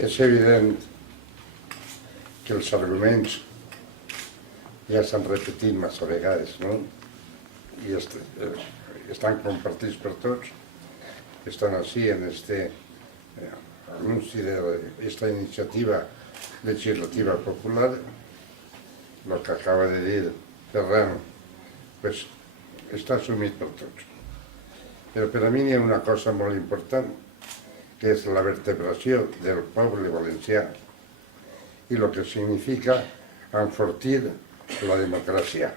És evident que els arguments ja s'han repetit massa vegades, no? I estan compartits per tots, estan així en este anunci d'esta iniciativa legislativa popular. El que acaba de dir Ferran, pues, està assumit per tots. Però per a mi hi ha una cosa molt important, que és la vertebració del poble valencià i el que significa enfortir la democràcia.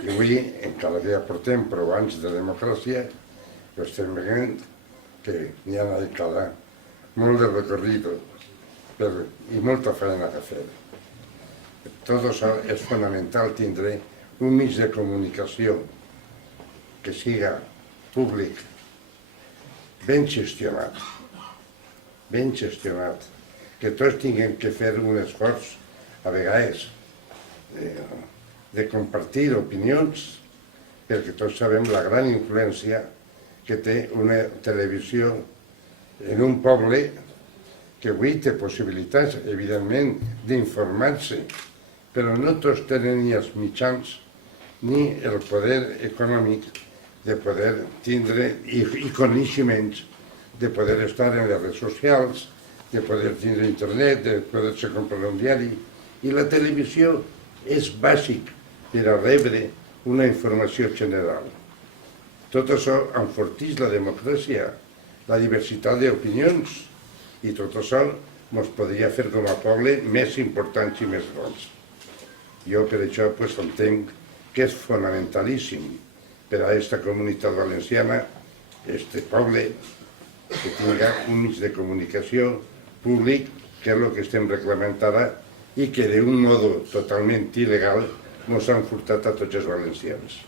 I avui, encara que ja portem prou anys de democràcia, estem veient que n'hi ha encara molt de recorregut i molta feina a fer. Tot això és fonamental tindre un mig de comunicació que siga públic, ben gestionat, que tots tinguem que fer un esforç, a vegades, de compartir opinions, perquè tots sabem la gran influència que té una televisió en un poble que avui té possibilitats, evidentment, d'informar-se, però no tots tenen ni els mitjans ni el poder econòmic de poder tindre i coneixements, de poder estar en les redes socials, de poder tindre internet, de poder-se comprar un diari. I la televisió és bàsic per a rebre una informació general. Tot això enforteix la democràcia, la diversitat d'opinions, i tot això ens podria fer com a poble més importants i més grans. Jo per això entenc que és fonamentalíssim per a aquesta comunitat valenciana, este poble, que tinga un mig de comunicació públic, que és el que estem reclamant ara, i que d'un mode totalment il·legal ens han furtat a tots els valencians.